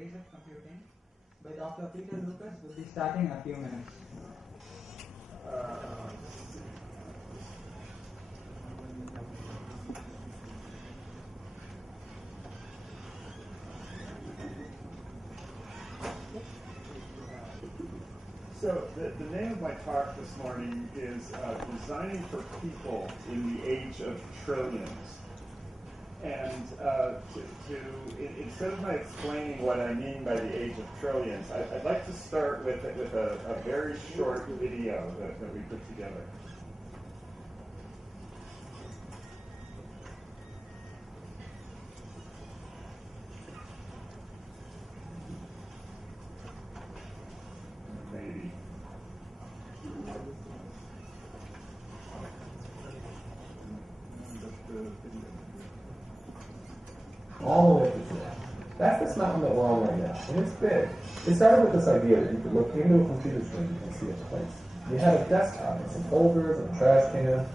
Age of Computing by Dr. Peter Lucas will be starting in a few minutes. So the name of my talk this morning is Designing for People in the Age of Trillions. And instead of my explaining what I mean by the age of trillions, I'd like to start with a very short video that we put together. Maybe. All the way to today. That's this mountain that we're on right now, and it's big. It started with this idea that you could look into a computer screen and see its place. You had a desktop and some folders and a trash can.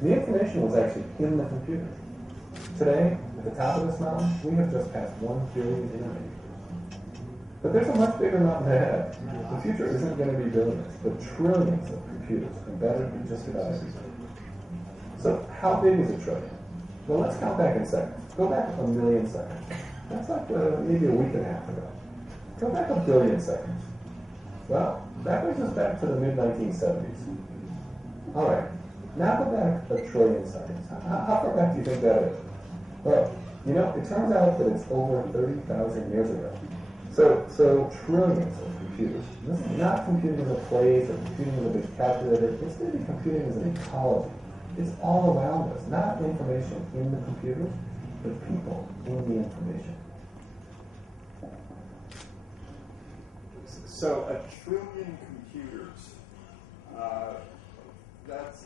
The information was actually in the computer. Today, at the top of this mountain, we have just passed 1 billion internet users. But there's a much bigger mountain ahead. The future isn't going to be billions, but trillions of computers embedded in just about everything. So how big is a trillion? Well, let's count back in seconds. Go back a million seconds. That's like maybe a week and a half ago. Go back a billion seconds. Well, that brings us back to the mid-1970s. All right, now go back a trillion seconds. How far back do you think that is? Well, you know, it turns out that it's over 30,000 years ago. So trillions of computers. This is not computing as a place or computing as a big calculator. It's going to be computing as an ecology. It's all around us, not information in the computers, but people in the information. So a trillion computers, that's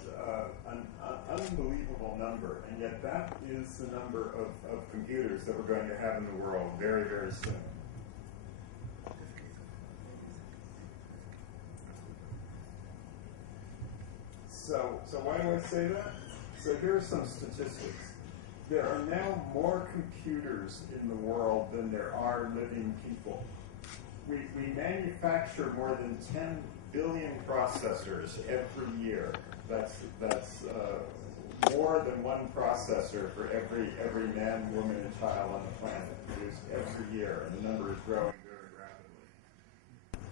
an unbelievable number, and yet that is the number of computers that we're going to have in the world very, very soon. So why do I say that? So here are some statistics. There are now more computers in the world than there are living people. We manufacture more than 10 billion processors every year. That's more than one processor for every man, woman, and child on the planet produced every year, and the number is growing very rapidly.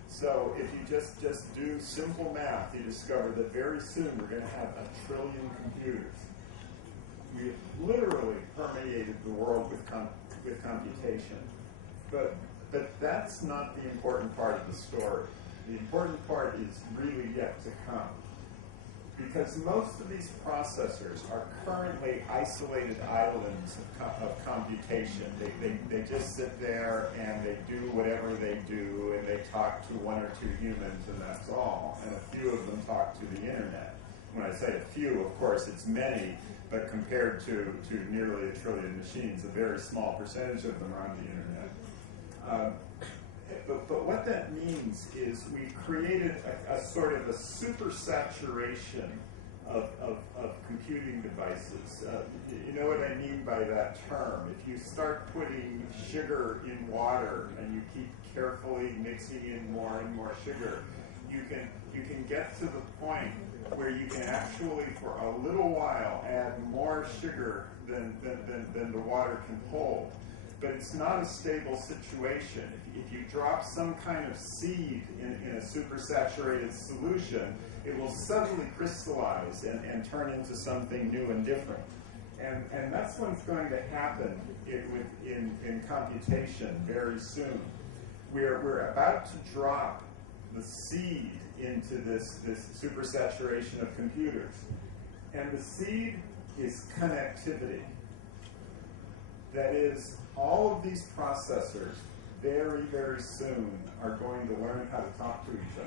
So if you just do simple math, you discover that very soon we're going to have 1 trillion computers. We have literally permeated the world with computation. But that's not the important part of the story. The important part is really yet to come. Because most of these processors are currently isolated islands of computation. They just sit there and they do whatever they do, and they talk to 1 or 2 humans, and that's all. And a few of them talk to the internet. When I say a few, of course, it's many, but compared to nearly 1 trillion machines, a very small percentage of them are on the internet. But what that means is we've created a sort of a super saturation of computing devices. You know what I mean by that term. If you start putting sugar in water and you keep carefully mixing in more and more sugar, you can get to the point where you can actually, for a little while, add more sugar than the water can hold. But it's not a stable situation. If you drop some kind of seed in a supersaturated solution, it will suddenly crystallize and turn into something new and different. And that's what's going to happen in computation very soon. We're about to drop the seed into this supersaturation of computers. And the seed is connectivity. That is, all of these processors very, very soon are going to learn how to talk to each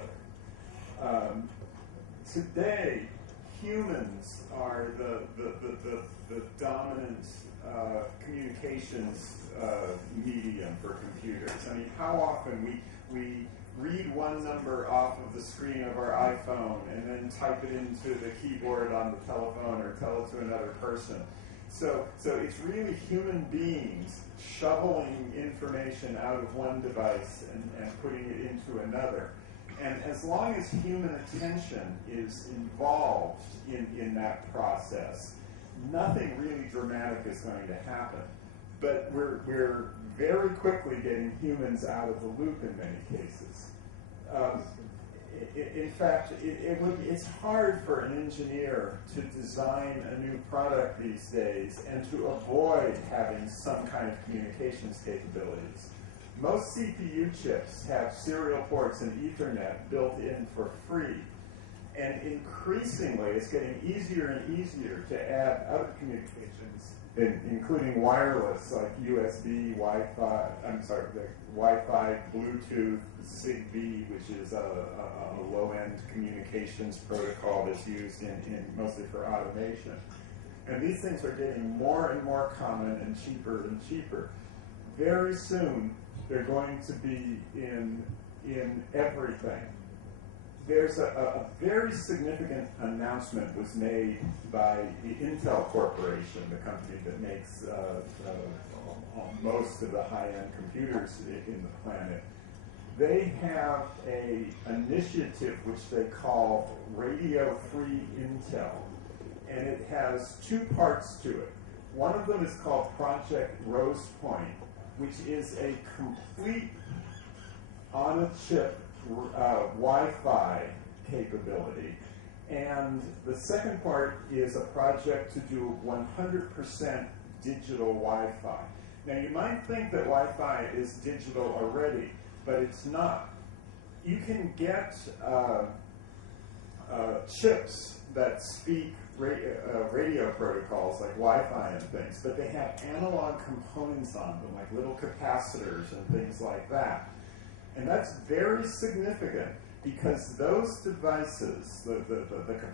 other. Today, humans are the dominant communications medium for computers. I mean, how often we read one number off of the screen of our iPhone and then type it into the keyboard on the telephone or tell it to another person. So it's really human beings shoveling information out of one device and putting it into another. And as long as human attention is involved in that process, nothing really dramatic is going to happen. But we're very quickly getting humans out of the loop in many cases. In fact, it's hard for an engineer to design a new product these days and to avoid having some kind of communications capabilities. Most CPU chips have serial ports and Ethernet built in for free. And increasingly, it's getting easier and easier to add other communications, including wireless, like USB, Wi-Fi, Bluetooth, Zigbee, which is a low-end communications protocol that's used mostly for automation. And these things are getting more and more common and cheaper. Very soon, they're going to be in everything. There's a very significant announcement was made by the Intel Corporation, the company that makes most of the high-end computers in the planet. They have an initiative which they call Radio Free Intel, and it has two parts to it. One of them is called Project Rose Point, which is a complete on-a-chip Wi-Fi capability. And the second part is a project to do 100% digital Wi-Fi. Now, you might think that Wi-Fi is digital already, but it's not. You can get chips that speak radio protocols like Wi-Fi and things, but they have analog components on them, like little capacitors and things like that. And that's very significant because those devices, the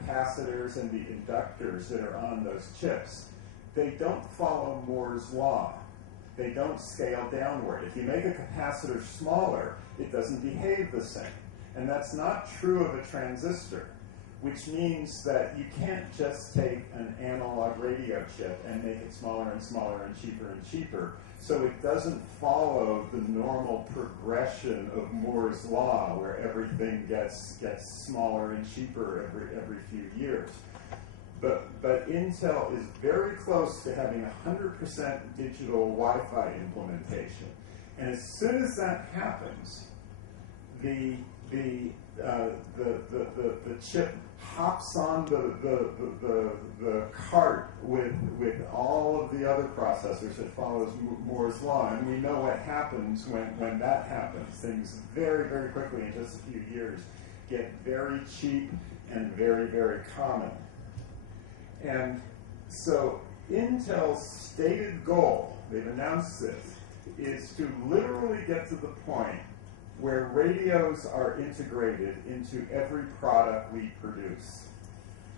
capacitors and the inductors that are on those chips, they don't follow Moore's law. They don't scale downward. If you make a capacitor smaller, it doesn't behave the same. And that's not true of a transistor, which means that you can't just take an analog radio chip and make it smaller and smaller and cheaper. So it doesn't follow the normal progression of Moore's law, where everything gets smaller and cheaper every few years. But Intel is very close to having 100% digital Wi-Fi implementation. And as soon as that happens, the chip hops on the cart with all of the other processors that follows Moore's law, and we know what happens when that happens. Things very, very quickly, in just a few years, get very cheap and very, very common. And so Intel's stated goal, they've announced this, is to literally get to the point where radios are integrated into every product we produce.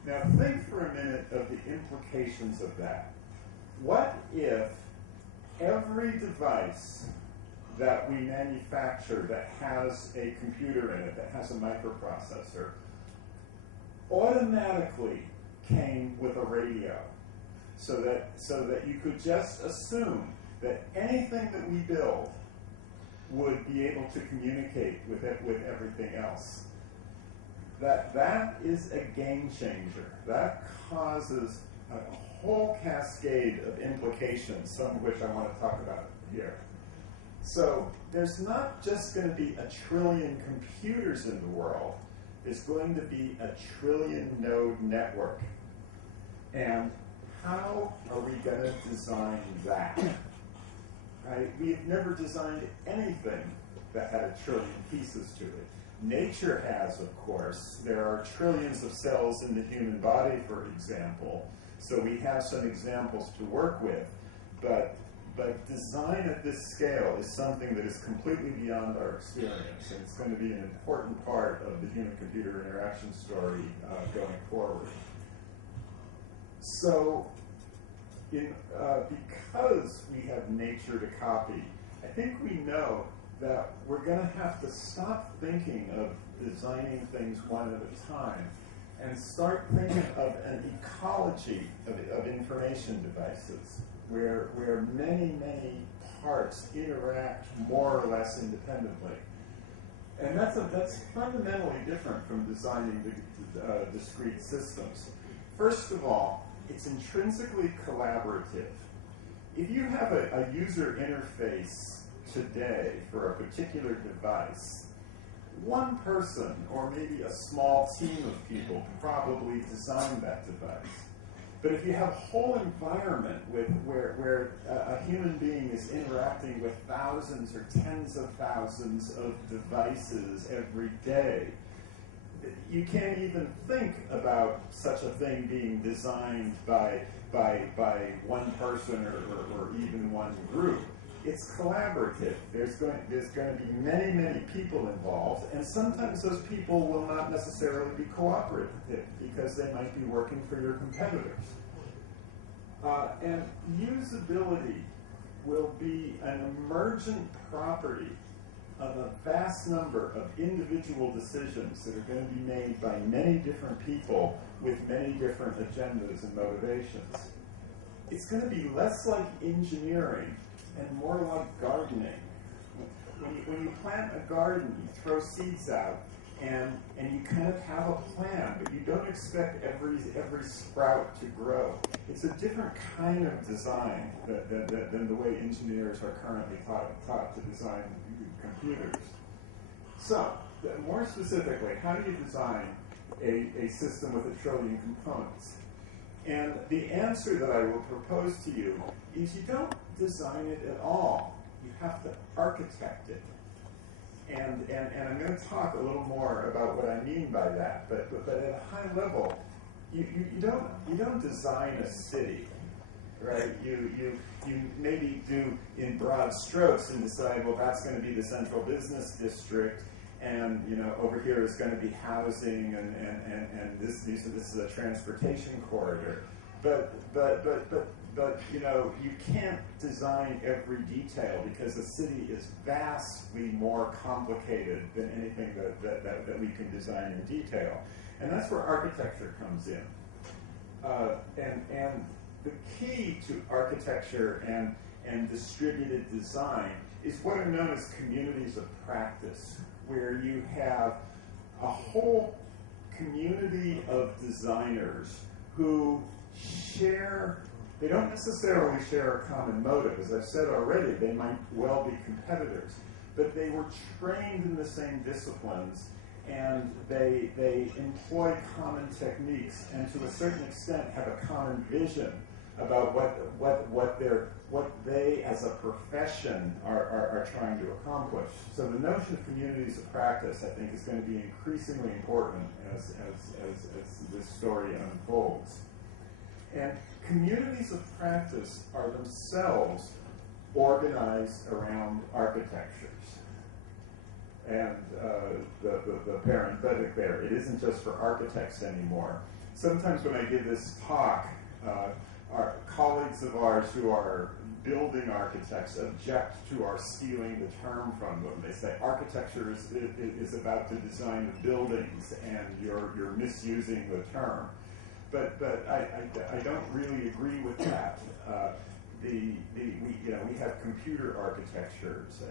Now think for a minute of the implications of that. What if every device that we manufacture that has a computer in it, that has a microprocessor, automatically came with a radio, so that you could just assume that anything that we build would be able to communicate with everything else? That is a game changer. That causes a whole cascade of implications, some of which I want to talk about here. So there's not just going to be 1 trillion computers in the world. There's going to be 1 trillion node network. And how are we going to design that? Right? We've never designed anything that had 1 trillion pieces to it. Nature has, of course. There are trillions of cells in the human body, for example. So we have some examples to work with. But design at this scale is something that is completely beyond our experience. And it's going to be an important part of the human-computer interaction story going forward. So because we have nature to copy, I think we know that we're going to have to stop thinking of designing things one at a time and start thinking of an ecology of information devices where many parts interact more or less independently. And that's fundamentally different from designing discrete systems. First of all, it's intrinsically collaborative. If you have a user interface today for a particular device, one person or maybe a small team of people probably designed that device. But if you have a whole environment where a human being is interacting with thousands or tens of thousands of devices every day, you can't even think about such a thing being designed by one person or even one group. It's collaborative. There's going to be many people involved, and sometimes those people will not necessarily be cooperative because they might be working for your competitors. And usability will be an emergent property of a vast number of individual decisions that are going to be made by many different people with many different agendas and motivations. It's going to be less like engineering and more like gardening. When you plant a garden, you throw seeds out, and you kind of have a plan, but you don't expect every sprout to grow. It's a different kind of design than the way engineers are currently taught to design computers. So, more specifically, how do you design a system with 1 trillion components? And the answer that I will propose to you is you don't design it at all. You have to architect it. And I'm going to talk a little more about what I mean by that. But at a high level, you don't design a city, right? You maybe do in broad strokes and decide, well, that's going to be the central business district, and over here is going to be housing, and this is a transportation corridor. But you can't design every detail because a city is vastly more complicated than anything that we can design in detail. And that's where architecture comes in. And the key to architecture and distributed design is what are known as communities of practice, where you have a whole community of designers who share. They don't necessarily share a common motive. As I've said already, they might well be competitors, but they were trained in the same disciplines, and they employ common techniques, and to a certain extent have a common vision about what they as a profession are trying to accomplish. So the notion of communities of practice, I think, is going to be increasingly important as this story unfolds. And communities of practice are themselves organized around architectures. And the parenthetic there, it isn't just for architects anymore. Sometimes when I give this talk, our colleagues of ours who are building architects object to our stealing the term from them. They say architecture is about the design of buildings, and you're misusing the term. But I don't really agree with that. We have computer architectures,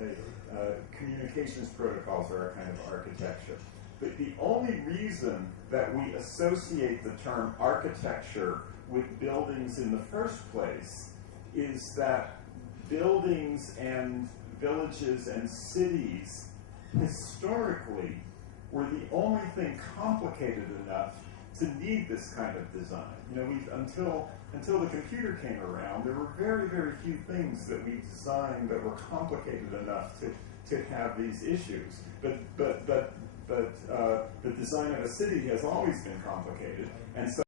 communications protocols are a kind of architecture. But the only reason that we associate the term architecture with buildings in the first place is that buildings and villages and cities historically were the only thing complicated enough to need this kind of design. Until the computer came around, there were very few things that we designed that were complicated enough to have these issues. But the design of a city has always been complicated, and so